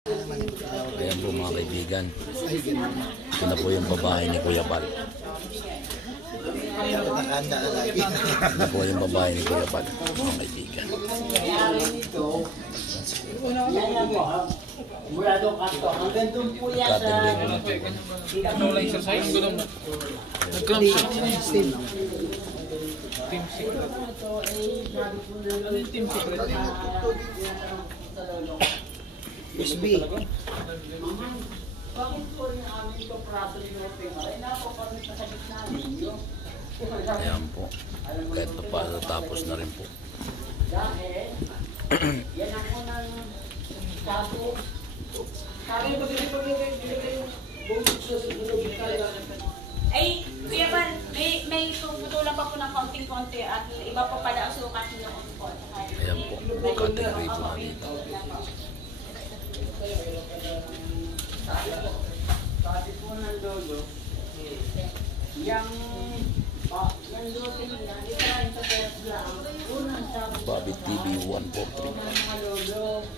Ayan po mga kaibigan. Ito na po yung babae ni Kuya Bal. Ito po yung babae ni Kuya Bal, mga kaibigan. Cutting ring na po. Nag-cramp siya. Team secret. Ano yung team secret? USB. Ayan po. Kahit pa paano tapos na rin po. Ay, Kuya Bal, may tutulang pa po ng konting-konti at iba pa pala ang sukat niyo po. Ayan po. Cutting ring po na dito. Sabi po ng lolo, yung lolo nila, ito rin sa pera lang, unang sabi Bobby TV 143. mga lolo,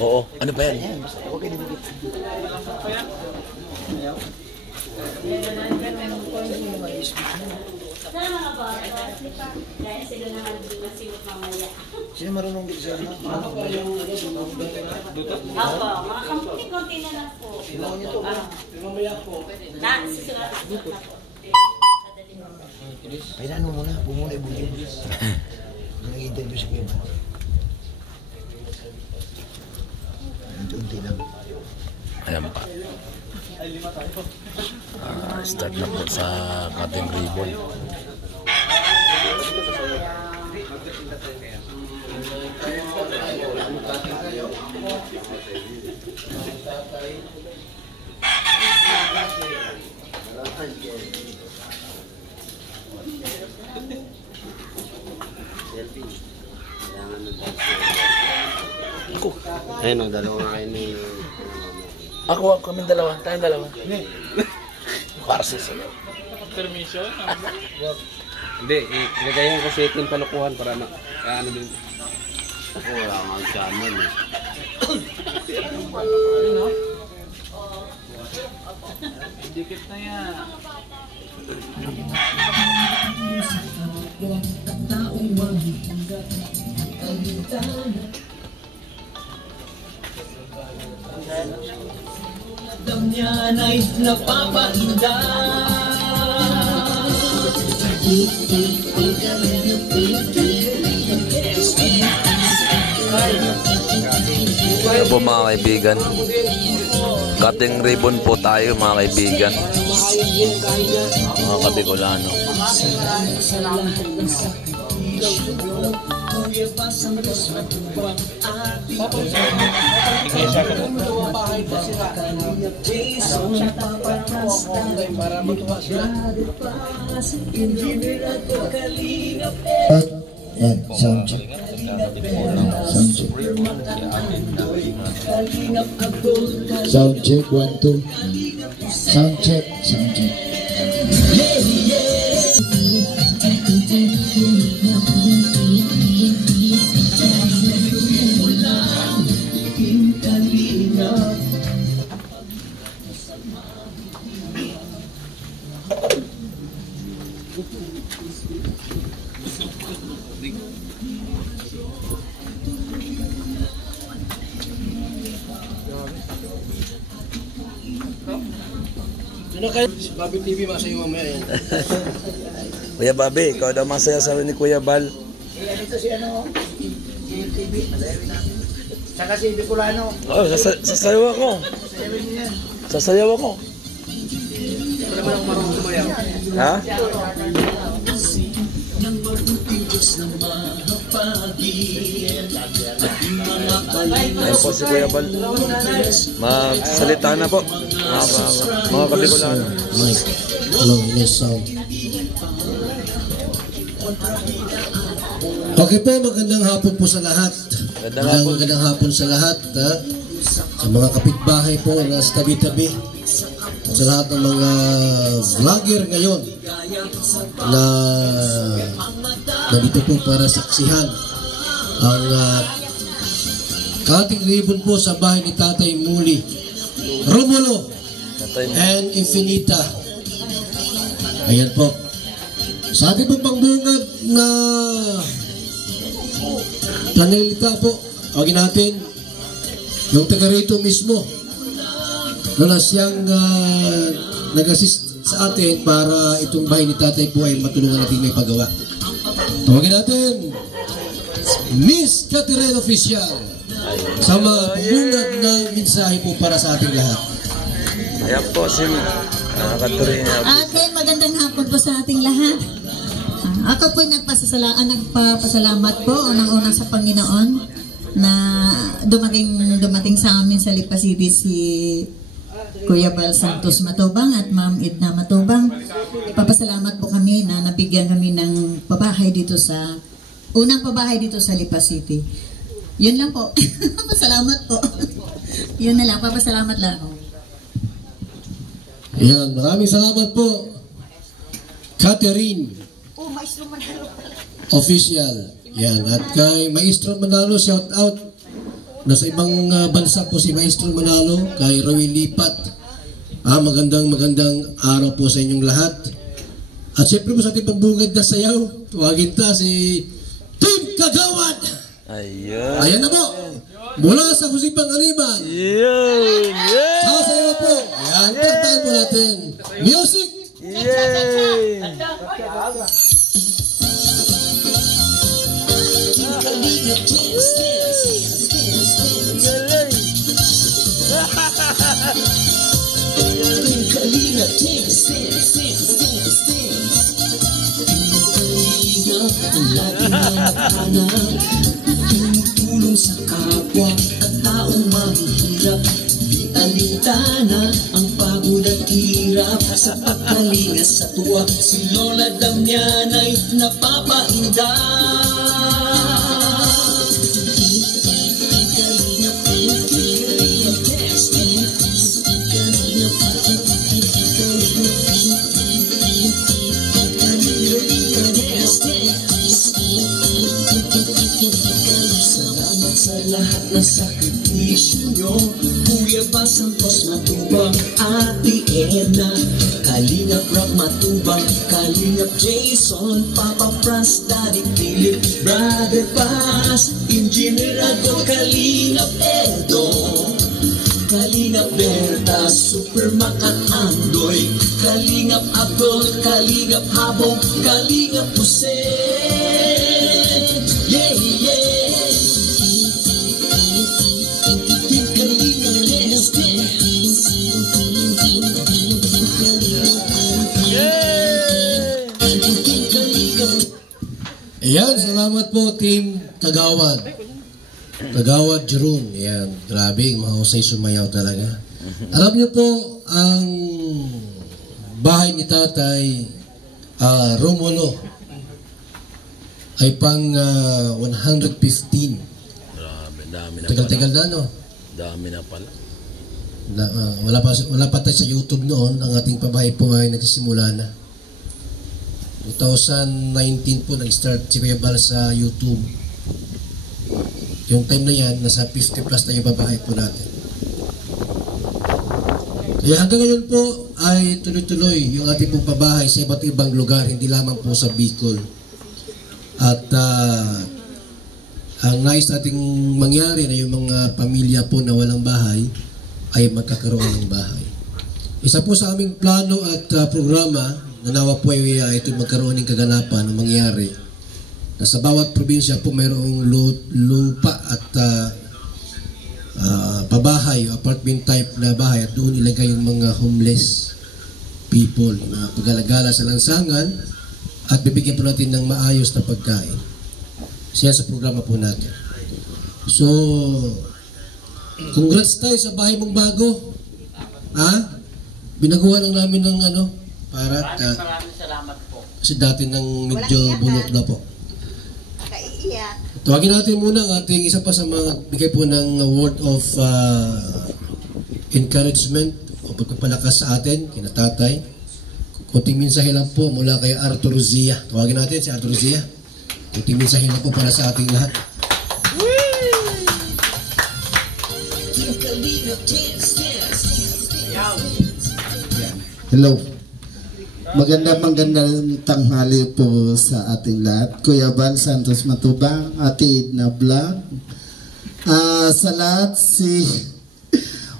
Oo. Ano ba yan? Huwag kayo dibigit. Sana mga bata, dahil sila naman din masimot mamaya. Sino marunong dito sa ano? Ako, mga konti-konti na lang po. Mamaya po. Na, susulat na po. Kailan mo muna? Bumuna ibugin. Nag-interview si Kuya. Unti-unti lang. Ayan pa. Start na po sa cutting ribbon. Ayun o, dalawa kayo ni... Ako, kami dalawa. Tayong dalawa. Parsis. Permission? Hindi, ilagayan ko sa itim palukuhan para ano din. Ako wala kang channel eh. Dikit na yan. Damyan ay napapahinda. Ano po mga kaibigan? Cutting ribbon po tayo mga kaibigan. Mga Kabicolano. Sound check. Sound check. 1, 2. Sound check. Sound check. Ano kayo? Si Bobby TV masaya mamaya yan. Kuya Bobby, ikaw daw masaya sa ni Kuya Bal. Ito si ano? TV. Masaya rin namin. Saka si Bicolano. Oh, sasayaw ako. Masaya rin yan. Sasayaw ako. Wala mo lang marunong sumayaw. Ha? Ayan po si Kuya Bal. Magsalita na po. Mga Kabicolano. Mike, long sound. Okay po, magandang hapon po sa lahat. Magandang hapon sa lahat. Sa mga kapitbahay po na sa tabi-tabi. At sa lahat ng mga vlogger ngayon na nandito po para saksihan ang cutting ribbon po sa bahay ni Tatay Muli Romulo and Infinita. Ayan po. Sa ating pong pangbungad na panelita po, awagin natin yung taga rito mismo na siyang nag-assist sa atin para itong bahay ni Tatay po ay matulungan natin may pagawa. Tawagin natin Miss Catherine Official sa mga bungad na mensahe po para sa ating lahat. Ayan po si Catherine. Okay, magandang hapon po sa ating lahat. Ako po nagpapasalamat po unang-una sa Panginoon na dumating sa amin sa Lipa City si Kuya Bal Santos Matubang at Ma'am Edna Matubang. Papasalamat po kami na nabigyan kami ng pabahay dito sa unang pabahay dito sa Lipa City. Yun lang po. Salamat po. Yun na lang, papasalamat lang ako. Ayan, maraming salamat po Catherine Official. Yan, at kay Maestro Manalo, shout out. Nasa ibang bansa po si Maestro Manalo, kay Roy Lipat. Magandang araw po sa inyong lahat. At siyempre po sa ating pagbungad na sayaw, tuwagin ta si Team Kagawad. Ayun. Ayan na po. Mula sa Kusipang Ariban. Sa sayaw po. Ayan, kantahan po natin. Music! Yay! Kalingap, dance, dance, dance, dance, dance. Kalingap, ang lagi na naghanap, tumutulong sa kapwa at taong mahihirap. Di alintana ang pagod at hirap sa pagkalinga sa tuwa. Si Lola Damian ay napapainda. Salamat sa lahat ng sakripisyo nyo, Kuya Bal Santos Matubang, Ate Edna, Kalingap Rock Matubang, Kalingap Jason, Papa Franz, Daddy Philip, Brother Paz, Engineer Adol, Kalingap Edo, Kalingap Berta, Supermac at Andoy, Kalingap Abdol, Kalingap Habong, Kalingap Jose. Yeah, yeah. Ayan, salamat po Team Kagawad. Kagawad Jerome. Ayan, grabe, mahusay sumayaw talaga. Alam niyo po, ang bahay ni Tatay Romulo ay pang 115. Dami na Tagal-tagal na, no? Dami na pala. Wala pa tayo sa YouTube noon. Ang ating pabahay po ay nagsisimula na. 2019 po nag-start si Kuya Bal sa YouTube. Yung time na yan, nasa 50 plus na yung pabahay po natin. Kaya hanggang ngayon po ay tuloy-tuloy yung ating pong pabahay sa iba't ibang lugar, hindi lamang po sa Bicol. At ang nais nating mangyari na yung mga pamilya po na walang bahay ay magkakaroon ng bahay. Isa po sa aming plano at programa na nawa po ay ito magkaroon ng kaganapan na mangyari na sa bawat probinsya po mayroong lupa at pabahay, apartment type na bahay at doon ilagay yung mga homeless people na pag-alagala sa lansangan at bibigyan po natin ng maayos na pagkain. Siya sa programa po natin. So, congrats tayo sa bahay mong bago. Binagawa lang namin ng para Maraming salamat po. kasi dati nang medyo bulok na po. Nakaiiyak. Tawagin natin muna ang ating isa pa sa mga bigay po ng word of encouragement o pagpapalakas sa atin, kina Tatay. Kunting mensahe lang po mula kay Arthur Zia. Tawagin natin si Arthur Zia. Kunting mensahe lang po para sa ating lahat. Hello. Magandang tanghali po sa ating lahat. Kuya Val Santos Matubang, Ate Edna Vlog. Sa lahat,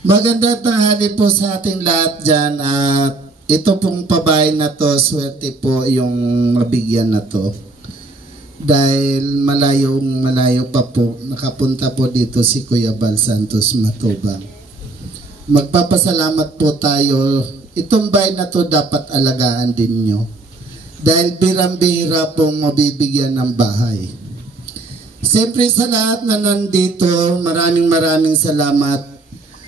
magandang tanghali po sa ating lahat dyan. At ito pong pabahay na to, swerte po yung mabigyan na to. Dahil malayo pa po, nakapunta po dito si Kuya Val Santos Matubang. Magpapasalamat po tayo. Itong bahay na to dapat alagaan din nyo. Dahil birang-bira pong mabibigyan ng bahay. Siyempre sa lahat na nandito, maraming salamat.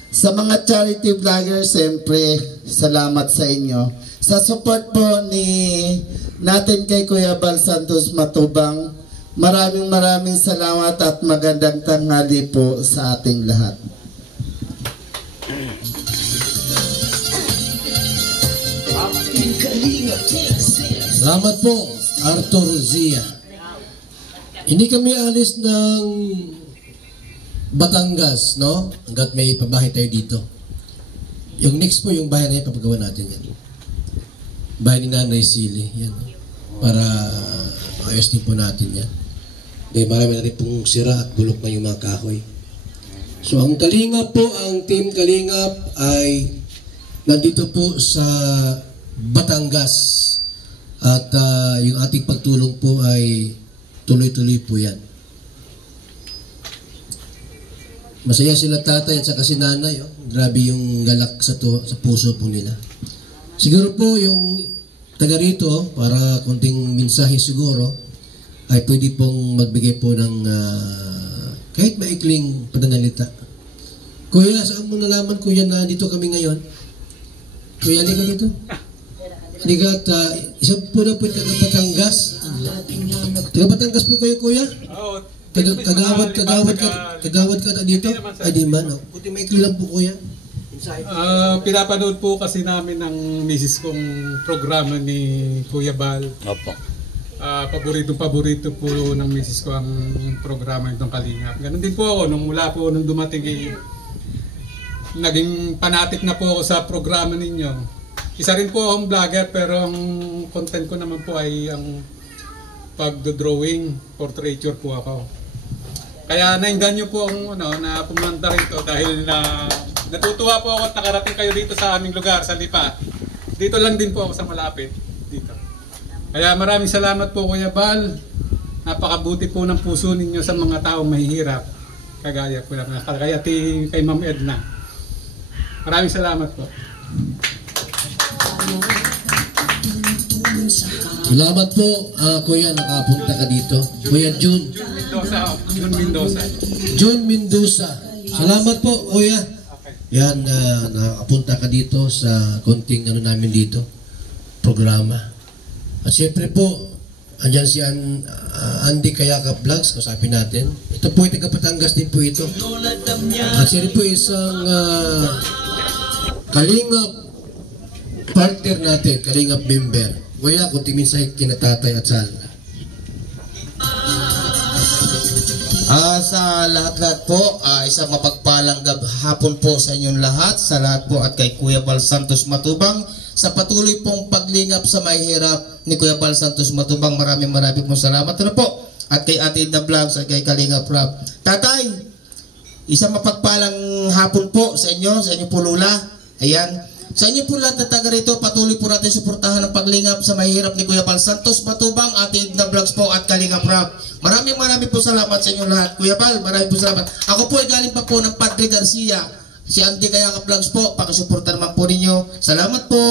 Sa mga charity vloggers, siyempre, salamat sa inyo. Sa support po natin kay Kuya Val Santos Matubang, maraming salamat at magandang tanghali po sa ating lahat. Salamat po, Arthur Zia. Hindi kami alis ng Batangas, no? Hanggat may pabahay tayo dito. Yung next po, yung bahay na yan, papagawa natin yan. Bahay ni Nanay Sili, yan. Para maayos din po natin yan. Dahil marami na rin pong sira at bulok na yung mga kahoy. So, ang Kalingap po, ang Team Kalingap ay nandito po sa Batangas. At yung ating pagtulong po ay tuloy-tuloy po yan. Masaya sila tatay at saka si nanay. Oh. Grabe yung galak sa puso po nila. Siguro po yung taga rito, para konting mensahe siguro, ay pwede pong magbigay po ng kahit maikling pananalita. Kuya, saan mo nalaman kuya na dito kami ngayon? Kuya, halika dito. Halika at isa po na po taga Batangas. Taga Batangas po kayo kuya? Oo. Kagawad ka dito? Ay di man. Puti maikli lang po kuya. Pinapanood po kasi namin ng misis kong programa ni Kuya Val. Opo. Paborito po ng misis ko ang programa nitong Kalingap. Ganun din po ako nung dumating naging fanatic na po ako sa programa ninyo. Isa rin po akong vlogger pero ang content ko naman po ay ang pagdodrawing, portraiture po ako. Kaya nainganyo po ang na pumunta rito dahil natutuwa po ako at nakarating kayo dito sa aming lugar, sa Lipa. Dito lang din po ako sa malapit. Dito. Kaya maraming salamat po Kuya Val. Napakabuti po ng puso ninyo sa mga taong mahihirap. Kagaya po lang. Kaya kay Ma'am Edna. Maraming salamat po. Salamat po, kuya, nakapunta ka dito. Kuya June. June Mendoza. Salamat po, kuya. Yan, nakapunta ka dito sa konting namin dito, programa. At siyempre po, andyan si Andy Kayaka Vlogs, kasapin natin. Ito po, taga Batangas din po ito. At siyempre po isang Kalingap partner natin, Kalingap member. Kuya, kung timin sa kinatatay at sala. Sa lahat-lahat po, isang mapagpalang hapon po sa inyong lahat, sa lahat po at kay Kuya Val Santos Matubang, sa patuloy pong paglingap sa mahihirap ni Kuya Val Santos Matubang, maraming pong salamat na po. At kay Ate Edna Vlogs at kay Kalingap Rap. Tatay, isang mapagpalang hapon po sa inyo po Lula. Ayan. Sa inyo po lahat na taga rito, patuloy po natin suportahan ang paglingap sa mahirap ni Kuya Val Santos Matubang, Ate Edna Vlogs po at Kalingap Rap. Maraming po salamat sa inyo lahat. Kuya Val, maraming po salamat. Ako po ay galing pa po ng Padre Garcia. Si Andy Kayaka Vlogs po, pakisuporta naman po ninyo. Salamat po.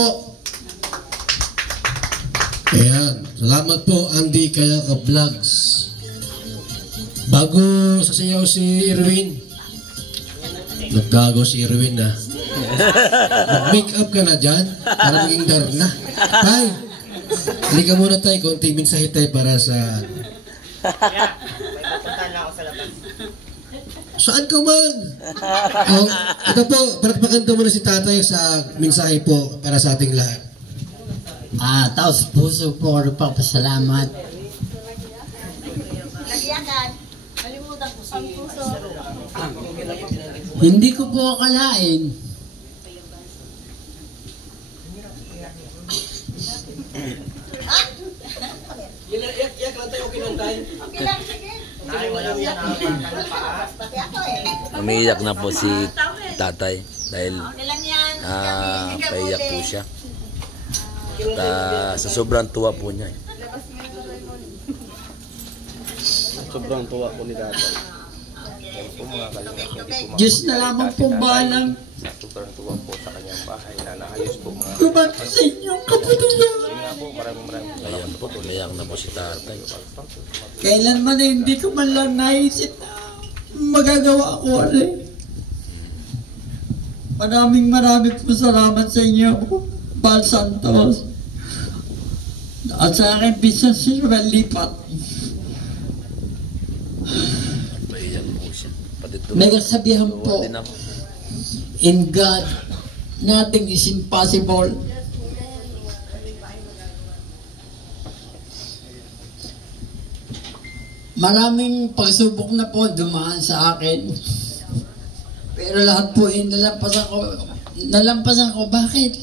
Ayan, salamat po Andy Kayaka Vlogs. Bago sasayaw si Erwin, nagtago si Erwin na. Mag-make up ka na dyan para maging darna. Tay, halika muna tayo, konting mensahe tayo para sa... Saan ka man? Ito po, pakanta muna si tatay sa mensahe po para sa ating lahat. Taos puso po nagpapasalamat. Nagyakan. Kalimutan ko si puso. Hindi ko po akalain. Iyak lang tayo, okay lang tayo. Okay lang, sige. Pati ako eh. Umiiyak na po si tatay dahil Okay lang yan. paiyak po siya. At sa sobrang tuwa po niya. Sobrang tuwa po ni tatay. Yan po mga kalingap, hindi po Diyos na lamang po balang sobrang tuwa po sa kanyang bahay na naayos po mga kumanta sa inyong kapatulan. Yun nga po, maraming Ayan po, umiyak na po si tatay. Kailanman na hindi ko man lang naisip na magagawa ko ulit. Maraming po salamat sa inyo, Bal Santos. At sa akin, business si Ruel Lipat. Paiyak po siya. Pati May kasabihan po, in God, nothing is impossible. Maraming pagsubok na po dumaan sa akin. Pero lahat po nalampasan ko. Bakit?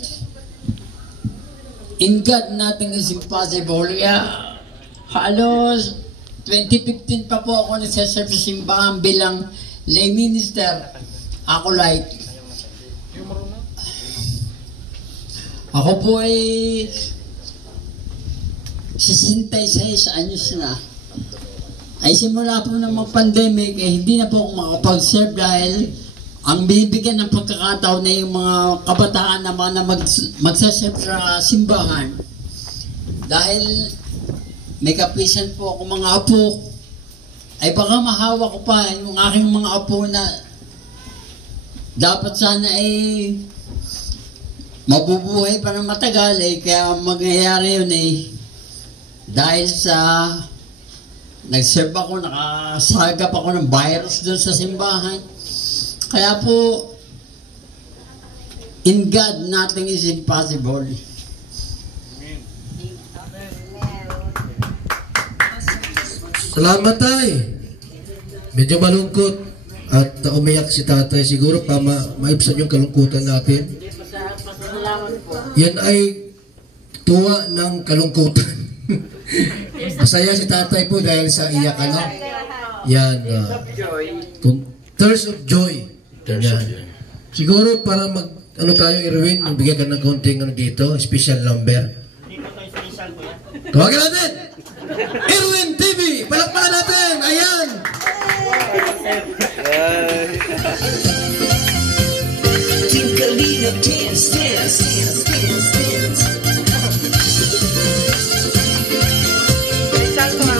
In God, nothing is impossible. Kaya halos 2015 pa po ako nagsaserve sa simbahan bilang lay minister. Ako light. Ako po ay 66 anyos na. Ay simula po ng pandemic, hindi na po ako makapag-serve dahil ang bibigyan ng pagkakataon na yung mga kabataan naman na magsaserve sa simbahan. Dahil may kapisan po ako mga apo, ay baka mahawa ko pa yung aking mga apo na dapat sana ay mabubuhay pa ng matagal kaya mangyayari yun dahil sa nag-serve ako, nakasagap ako ng virus doon sa simbahan. Kaya po, in God, nothing is impossible. Salamat tayo. Medyo malungkot at umiyak si tatay. Siguro pa maibsan yung kalungkutan natin. Yan ay tuwa ng kalungkutan. Masaya si tatay po dahil sa iyak yan. Tears of joy. Yan. Siguro para tayo, Erwin, magbigay ka ng konting dito, special number. Tawagin natin! Erwin TV! Palakpakan natin! Ayan! Team Kalinga, dance, dance, dance, dance, dance.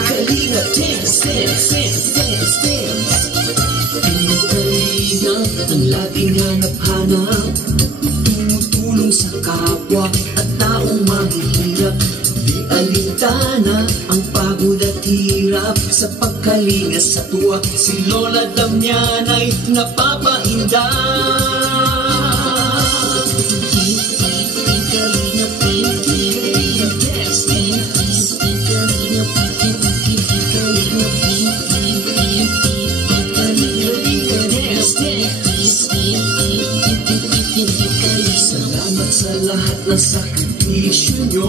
Kalinga, dance, dance, dance, dance, dance. Team Kalinga, ang laging hanap-hanap, tumutulong sa kapwa at taong mahihirap. Di alintana ang pagod at hirap sa pagkalinga sa tuwa. Si Lola Damian ay napapainda. Salamat sa lahat ng sakripisyo nyo,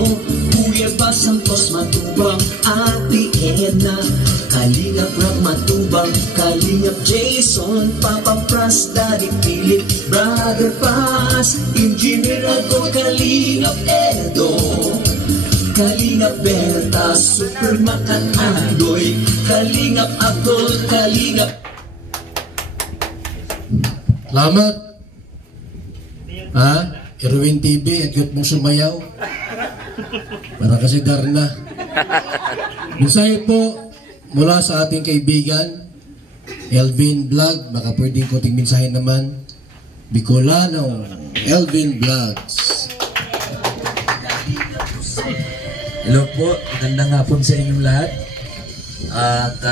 Kuya Bal Santos Matubang, Ate Edna, Kalingap Rob Matubang, Kalingap Jason, Papa Pras, Daddy Philip, Brother Paz, Engineer Ago, Kalingap Edo, Kalingap Berta, Supermac at Andoy, Kalingap Abdol, Kalingap. Salamat. Erwin TV, ang cute mong sumayaw. Para kasi Darna. Mensahe po mula sa ating kaibigan, Elvin Vlog. Baka pwedeng konting mensahe naman. Bicolano, Elvin Vlogs. Hello po, magandang hapon sa inyong lahat. At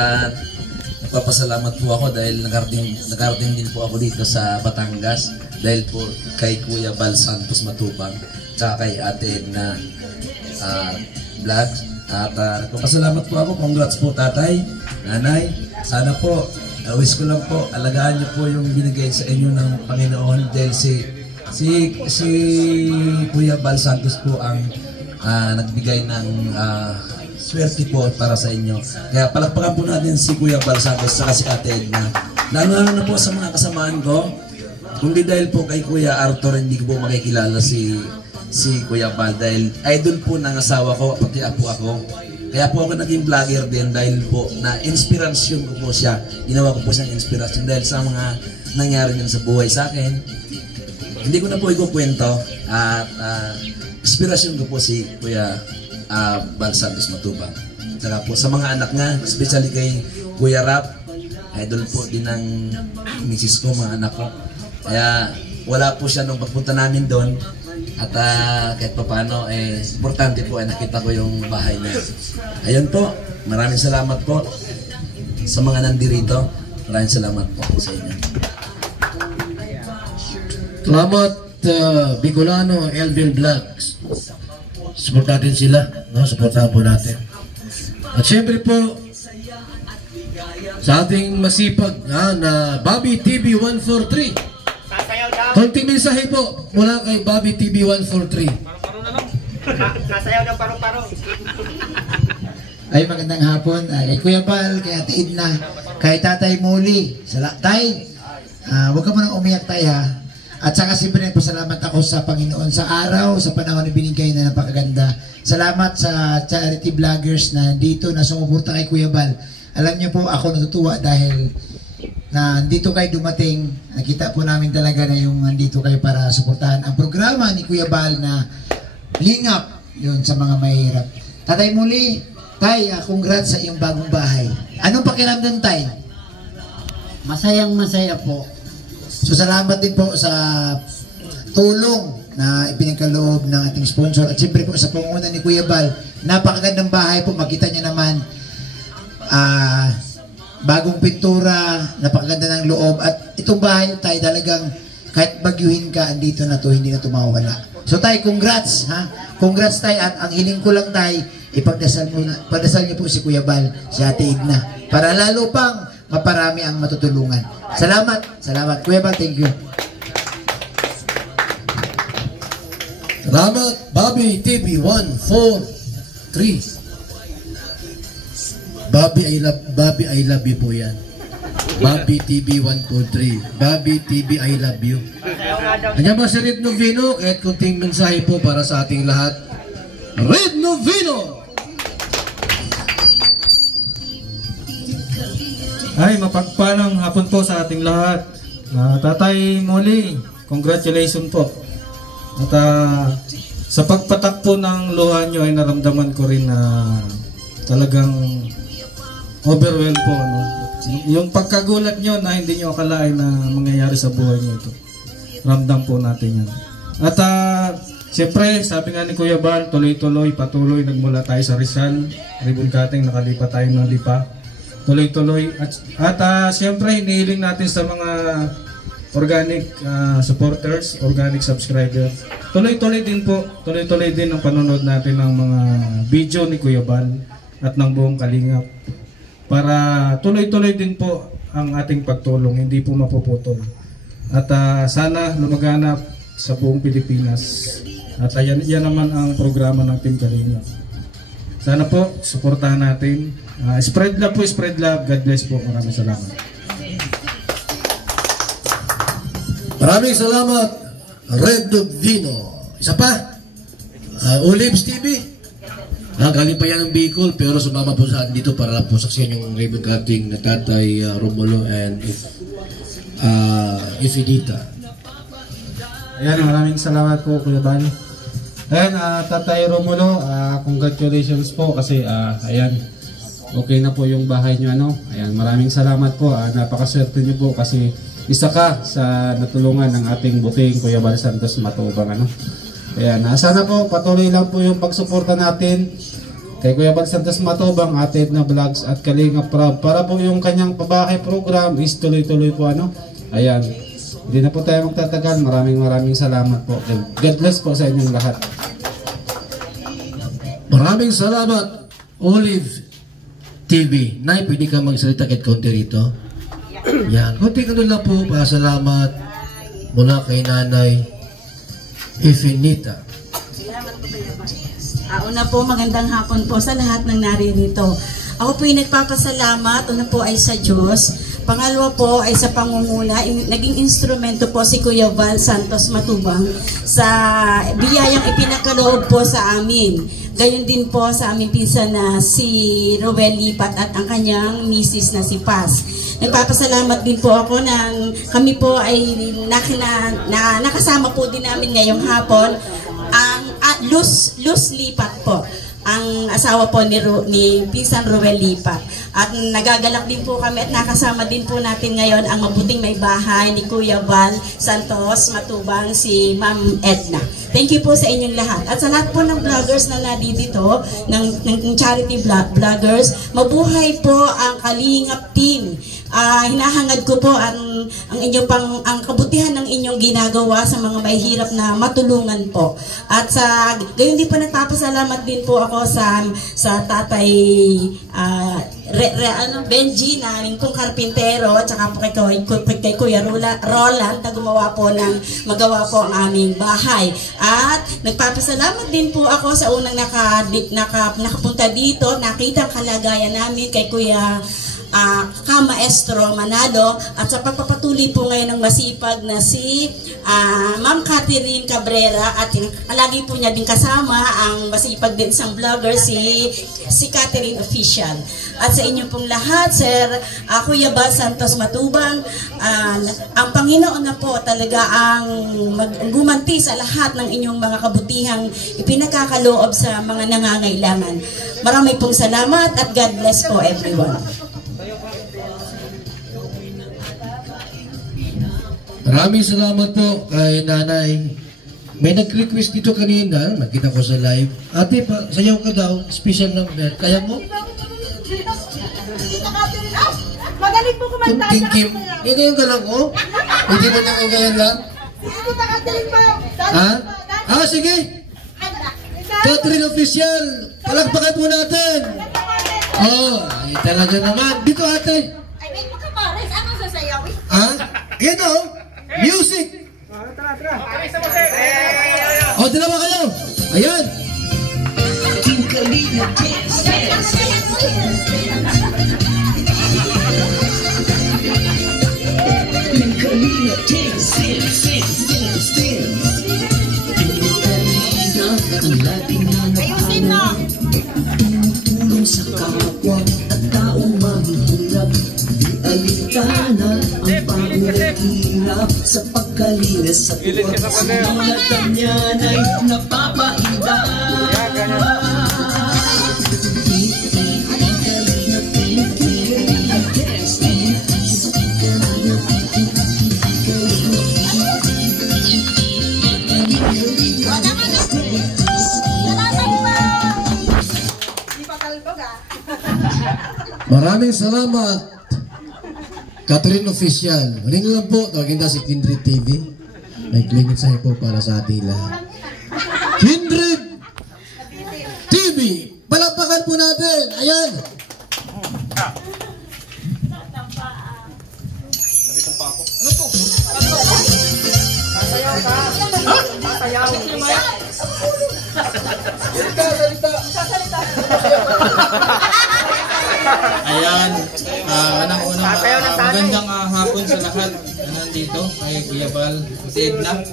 nagpapasalamat po ako dahil nakarating din po ako dito sa Batangas dahil po kay Kuya Bal Santos Matubang tsaka kay Ate na vlog. At nagpapasalamat po ako. Congrats po tatay, nanay. Sana po wish ko lang po, alagaan niyo po yung binigay sa inyo ng Panginoon dahil si Kuya Bal Santos po ang nagbigay ng swerte po para sa inyo. Kaya palakpakan po natin si Kuya Bal Santos saka si Ate Edna. Lalo na po sa mga kasamaan ko, kundi dahil po kay Kuya Arthur hindi ko po makikilala si Kuya Bal dahil idol po ng asawa ko, pati apo ako. Kaya po ako naging vlogger din dahil po na inspirasyon ko po siya. Ginawa ko po siyang inspirasyon dahil sa mga nangyari niyan sa buhay sa akin. Hindi ko na po ikukwento at inspirasyon ko po si Kuya Bal Santos Matubang. Saka po sa mga anak nga, especially kay Kuya Rap, idol po din ng misis ko, mga anak ko. Kaya wala po siya nung pagpunta namin doon. At kahit pa paano, importante po nakita ko yung bahay niya. Ayun po, maraming salamat po sa mga nandirito. Maraming salamat po sa inyo. Salamat Bicolano, Elvin Vlogs. Support natin sila, no? Supportahan po natin. At syempre po sa ating masipag na Bobby TV 143. Konting mensahe po mula kay Bobby TV 143. Sasayaw ng parong-parong. Ay, magandang hapon. Kay Kuya Bal, kay Ate Edna, kay Tatay Muli. Tay, huwag ka munang umiyak, Tay, ha. At saka siyempre pasalamat ako sa Panginoon sa araw, sa panahon na binigay na napakaganda. Salamat sa charity vloggers na dito na sumuporta kay Kuya Bal. Alam niyo po, ako natutuwa dahil na dito kayo dumating, nakita po namin talaga na yung nandito kayo para suportahan ang programa ni Kuya Bal na Lingap yun sa mga mahirap. Tatay Muli, Tay, congrats sa iyong bagong bahay. Anong pakiramdam, Tay? Masayang masaya po. So salamat din po sa tulong na ipinagkaloob ng ating sponsor at siyempre po sa pangunguna ni Kuya Bal. Napakagandang bahay po, makita niyo naman bagong pintura, napakaganda ng loob at itong bahay tayo talagang kahit bagyuhin ka, andito na to, hindi na to mawawala. So tayo, congrats ha, congrats tayo at ang hiling ko lang tayo, ipagdasal niyo po si Kuya Bal, si Ate Edna para lalo pang maparami ang matutulungan. Salamat Kuya Bal, thank you. Salamat Bobby TV 143. Bobby, I love you po yan. Bobby TV 143. Bobby TV, I love you. Andiyan ba si Red Novino? Kahit kunting mensahe po para sa ating lahat. Red Novino! Ay, mapagpalang hapon po sa ating lahat. Tatay Muli, congratulations po. At sa pagpatak po ng luha nyo ay naramdaman ko rin na talagang overwhelmed po, no? Yung pagkagulat nyo na hindi nyo akalain na mangyayari sa buhay nyo ito. Ramdam po natin yan. At siyempre, sabi nga ni Kuya Bal, tuloy-tuloy, patuloy, nagmula tayo sa Rizal, ribbon cutting, nakalipa tayo ng Lipa. Tuloy-tuloy. At siyempre, hinihiling natin sa mga organic supporters, organic subscribers. Tuloy-tuloy din po, tuloy-tuloy din ang panonood natin ng mga video ni Kuya Bal at ng buong Kalingap. Para tuloy-tuloy din po ang ating pagtulong, hindi po mapuputol. At sana lumaganap sa buong Pilipinas. At yan naman ang programa ng Team Kalingap. Sana po, suportahan natin. Spread love po, spread love. God bless po. Maraming salamat. Maraming salamat, Red Novino. Isa pa, Olives TV. Galing pa yan ng Bicol, pero sumama po sa atin dito para po saksiyan yung ribbon cutting na Tatay Romulo and Ifidita. Ayan, maraming salamat po, Kuya Bal. Ayan, Tatay Romulo, congratulations po kasi ayan, okay na po yung bahay nyo, ano. Ayan, maraming salamat po. Napakaswerte nyo po kasi isa ka sa natulungan ng ating buting Kuya Bal Santos Matubang, ano. Ayan, sana po patuloy lang po yung pagsuporta natin kay Kuya Bal Santos Matubang, Ate Edna Vlogs at Kalingap Prab para po yung kanyang pabahay program is tuloy-tuloy po, ano. Ayan, hindi na po tayo magtatagal. Maraming salamat po. God bless po sa inyong lahat. Maraming salamat, Olive TV. Nay, pwede ka magsalita kahit konti rito? Yan. Kunting ano lang po, pasalamat mula kay Nanay Ifinita. Una po, magandang hapon po sa lahat ng naririto. Ako po yung nagpapasalamat. Una po ay sa Diyos. Pangalawa po ay sa pangunguna. Naging instrumento po si Kuya Val Santos Matubang sa biyayang ipinakaloob po sa amin. Gayon din po sa aming pinsan na si Roel Lipat at ang kanyang misis na si Paz. Nagpapasalamat din po ako na kami po ay nakasama po din namin ngayong hapon ang Luz Lipat po, ang asawa po ni Pinsan Roel Lipat. At nagagalak din po kami at nakasama din po natin ngayon ang mabuting may bahay ni Kuya Val Santos Matubang, si Ma'am Edna. Thank you po sa inyong lahat. At sa lahat po ng vloggers na nandito, ng charity vloggers, mabuhay po ang Kalingap team. Hinahangad ko po ang inyong ang kabutihan ng inyong ginagawa sa mga mahihirap na matulungan po. At sa gayon din po nagpapasalamat din po ako sa tatay Benji namin pong karpintero at saka po kay Kuya Roland na gumawa po magawa po ang aming bahay. At nagpapasalamat din po ako sa unang nakapunta dito, nakita ang kalagayan namin kay Kuya Kamaestro Manalo at sa pagpapatuloy po ngayon ng masipag na si Ma'am Catherine Cabrera at lagi po niya din kasama ang masipag din isang vlogger si Catherine Official. At sa inyo pong lahat, Sir Kuya Val Santos Matubang, ang Panginoon na po talaga ang gumanti sa lahat ng inyong mga kabutihang ipinagkakaloob sa mga nangangailangan. Maraming pong salamat at God bless po everyone. Maraming salamat po kay Nanay. May nag-request dito kanina, nakita ko sa live. Ate, sayaw ka daw, special number. Kaya mo? Magaling po kumanta. Ngayon ka lang, oh? Hindi ba nakagayan lang? Ha? Sige. Catherine Official, palakpakan po natin. Ay talaga naman. Dito, ate. Ay, may pagkapares. Anong sasayawin? Ha? Yan o. Music. Dalawa kayo. Ayan. Team Kalina Dance, dance. Team Kalina Dance, dance, dance, dance, dance. Team Kalina, ang lating nanapana. Tumutulong sa kapwa at taong mahihirap. Di alintana ang pagod at hirap sa pagkalinas sa tuwag. Sinulatan niya ay napapainda. Maraming salamat, Catherine Official. Ring lang po, tawagin na si Kindred TV. May klingit sa po para sa ating lahat. Kindred TV! Palapakan po natin! Ayan! Ano to? Sasayaw ka! Sasayaw! Sasalita! Ayan, unang-unang magandang hapon sa lahat na nandito kay Kuya Val, si Edna,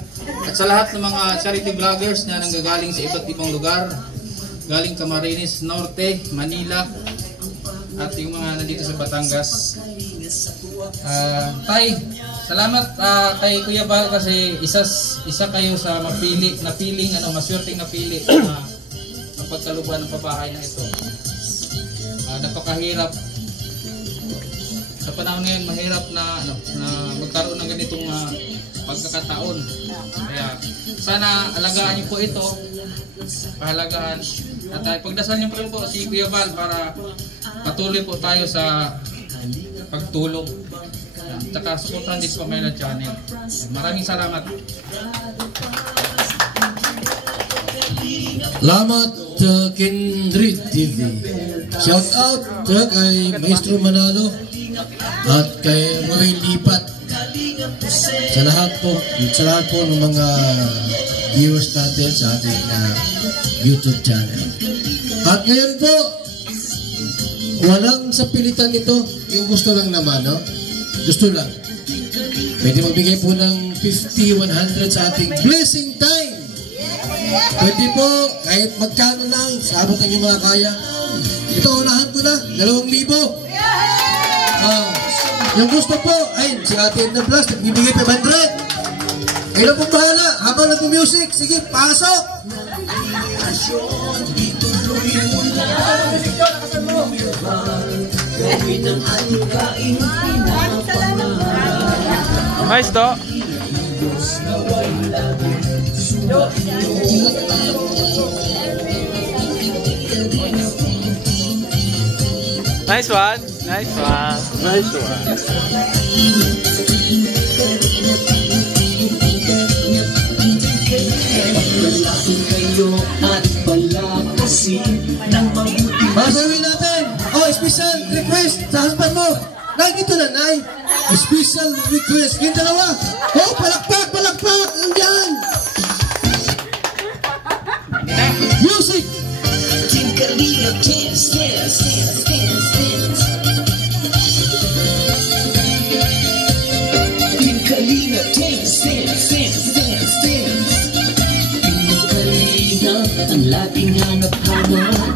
at sa lahat ng mga charity vloggers na nanggagaling sa iba't ibang lugar, galing Camarines Norte, Manila, at yung mga nandito sa Batangas. Tay, salamat kay Kuya Val kasi isa kayo sa napiling maswerteng napili na pagkaluban ng pabahay na ito. Napakahirap sa panahon ngayon, mahirap na magkaroon ng ganitong pagkakataon. Kaya sana alagaan niyo po ito, pahalagaan, at pagdasal niyo po si Kuya Val para patuloy po tayo sa pagtulong. At saka suportahan din po ang Mayla Channel. Maraming salamat. Salamat Kindred TV. Shout out kay Maestro Manalo at kay Roy Lipat, sa lahat po ng mga viewers natin sa ating YouTube channel. At ngayon po, walang sa pilitan ito, yung gusto lang naman, no? Gusto lang. Pwede magbigay po ng 50, 100 sa ating blessing time. Pwede po, kahit magkano lang, sabot ang yung mga kaya. Ito, unahan ko na, 2,000. Yung gusto po, ay, si Ate Edna Blas, nagbibigay 500. Kayo po bahala, habang nag-music, sige, pasok! Nice to. Nice one. Nice one. Nice one. Masawin natin. Oh, special request sa husband mo. Nay, dito na, Nay. Special request. Yung dalawa. Oh, palakpak, palakpak. Nandiyan. Music. Tinkalina, dance, dance, dance, dance, dance. Tinkalina, dance, dance, dance, dance, dance. Tinkalina, ang laging hanap-hanap.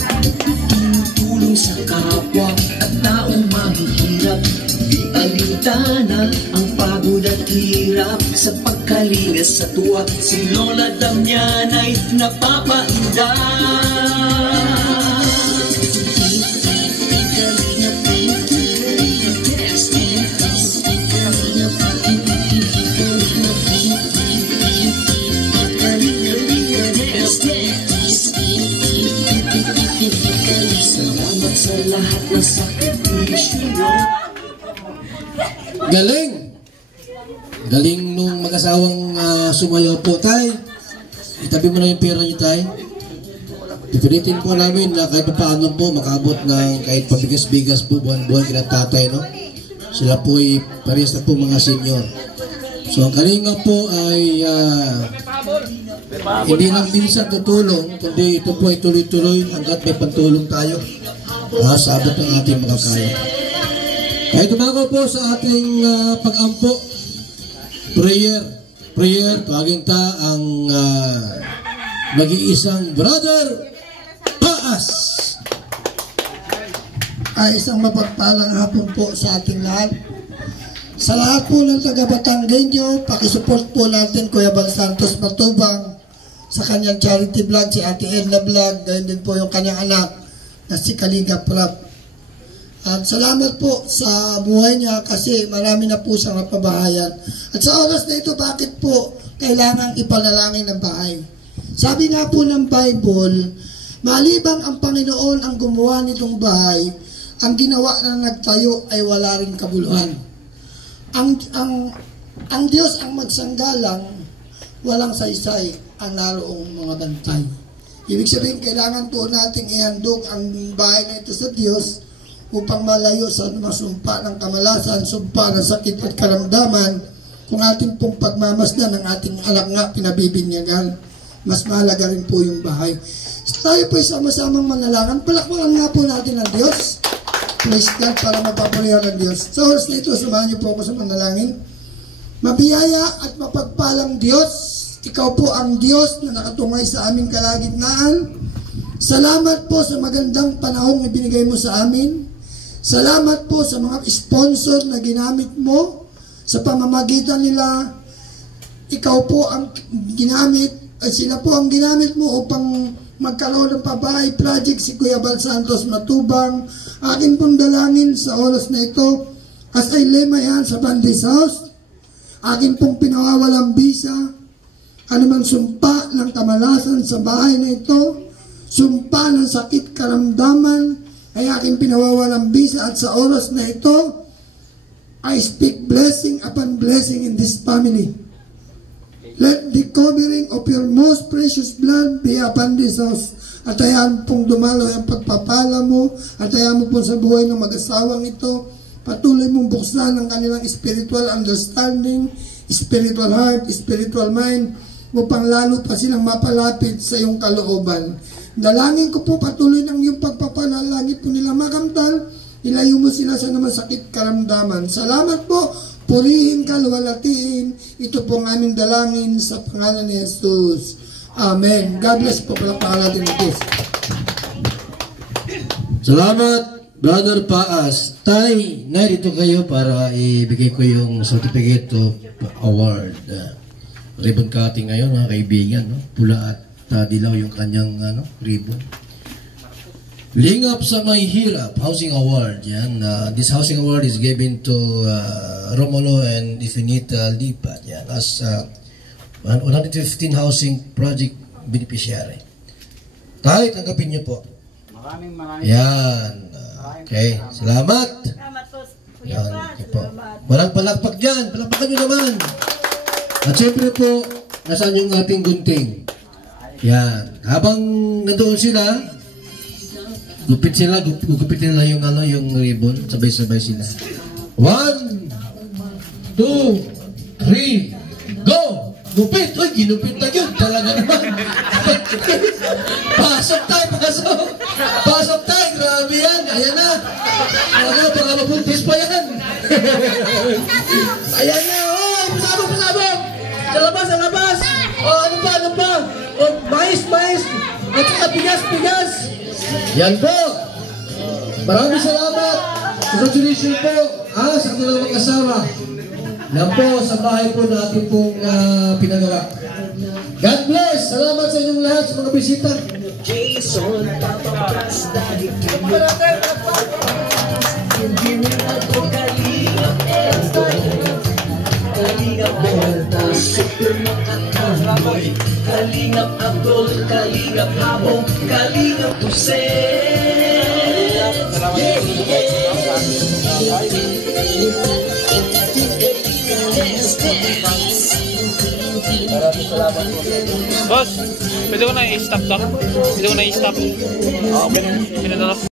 Tulong sa kapwa at taong mahihirap. Di alintana ang pagod at hirap. Sa pagkalinga sa tuwa, si Lola Damian ay napapainda. Salamat sa lahat ng sakripisyo. Galing! Galing nung mag-asawang sumayaw po, Tay. Itabi mo na yung pera niyo, Tay. Pipilitin po namin na kahit paano po makabot ng kahit pabigas-bigas po buwan-buwan kina tatay, no? Sila po ay parehas na po mga senior. So ang kalinga po ay hindi lang minsan tutulong, kundi ito po ay tuloy-tuloy hanggat may pantulong tayo. Sa abot ng ating makakaya. Kaya tumago po sa ating pag-ampo. Prayer, tawagin ta ang mag-iisang Brother Paas. Isang mapagpalang hapon po sa ating lahat. Sa lahat po ng taga-Batanggenyo, pakisupport po natin Kuya Bal Santos Matubang sa kanyang charity vlog, si Ate Edna Vlog, gayon din po yung kanyang anak na si Kalinga Prab. At salamat po sa buhay niya kasi marami na po siyang napabahayan. At sa oras na ito, bakit po kailangang ipanalangin ng bahay? Sabi nga po ng Bible, malibang ang Panginoon ang gumawa nitong bahay, ang ginawa na nagtayo ay wala ring kabuluhan. Ang Diyos ang magsanggalang, walang saysay ang naroong mga bantay. Ibig sabihin, kailangan po nating ihandog ang bahay na ito sa Diyos upang malayo sa masumpa ng kamalasan, sumpa ng sakit at karamdaman. Kung ating pong pagmamasdan ng ating anak nga pinabibinyagan, mas mahalaga rin po yung bahay. Tayo po sama-samang manalangin. Palakpakan nga po natin ang Diyos. Praise God para mapapurihan ng Diyos. Sa oras na ito, samahan niyo po ako sa manalangin. Mabiyaya at mapagpalang Diyos, ikaw po ang Diyos na nakatungay sa aming kalagitnaan. Salamat po sa magandang panahong ibinigay mo sa amin. Salamat po sa mga sponsor na ginamit mo. Sa pamamagitan nila, ikaw po ang ginamit, sila po ang ginamit mo upang magkaroon ng pabahay project si Kuya Bal Santos Matubang. Akin pong dalangin sa oras na ito, as I lay my hands upon this house, akin pong pinawawalang bisa, anumang sumpa ng kamalasan sa bahay na ito, sumpa ng sakit karamdaman, ay aking pinawawalang bisa at sa oras na ito, I speak blessing upon blessing in this family. Let the covering of your most precious blood be upon this house. At hayaan pong dumalo ang pagpapala mo, at hayaan mo po sa buhay ng mag-asawang ito, patuloy mong buksan ang kanilang spiritual understanding, spiritual heart, spiritual mind, upang lalo pa silang mapalapit sa iyong kalooban. Dalangin ko po patuloy ng iyong pagpapanalangin po nila makamtal, ilayo mo sila sa naman sakit karamdaman. Salamat po, purihin ka, luwalatiin. Ito po ang aming dalangin sa pangalan ni Jesus. Amen. God bless po pala pangalan ni Jesus. Salamat, Brother Paas. Tay, narito kayo para ibigay ko yung certificate of award. Ribbon cutting ngayon, mga kaibigan. No? Pula at dilaw yung kanyang ribbon. Lingap sa May Hirap, Housing Award. Yan. This Housing Award is given to Romulo and Ifinita Lipat. Yan. As 115 housing project beneficiary. Tay, tanggapin niyo po. Maraming Yan. Okay. Salamat. Salamat po, Kuya Yan. Bal. Okay po. Walang palakpak dyan. Palakpakan nyo naman. At syempre po, nasaan yung ating gunting? Yan. Habang nandoon sila, gupitin nila yung ribbon. Sabay-sabay sila. 1, 2, 3, go! Gupit! Uy, ginupit na yun. Talaga naman. Pasok tayo, pasok. Pasok tayo. Grabe yan. Ayan na. Talaga, baka mabuntis pa yan. Ayan na. Oh, pasabog. Sa labas. Oh, ano pa? Oh, mais. At saka bigas. Yan po. Maraming salamat. Congratulations po. Sa kanilang mag-asawa. Yan po sa bahay po natin pong pinagawa. God bless! Salamat sa inyong lahat sa mga bisita. Jason, papapas dahil hindi ako kalingap kalingap Berta, super makakaboy kalingap Abdul, kalingap Habong, kalingap Hussein. Boss, pwede ko na i-stop to? Pwede ko na i-stop? Okay.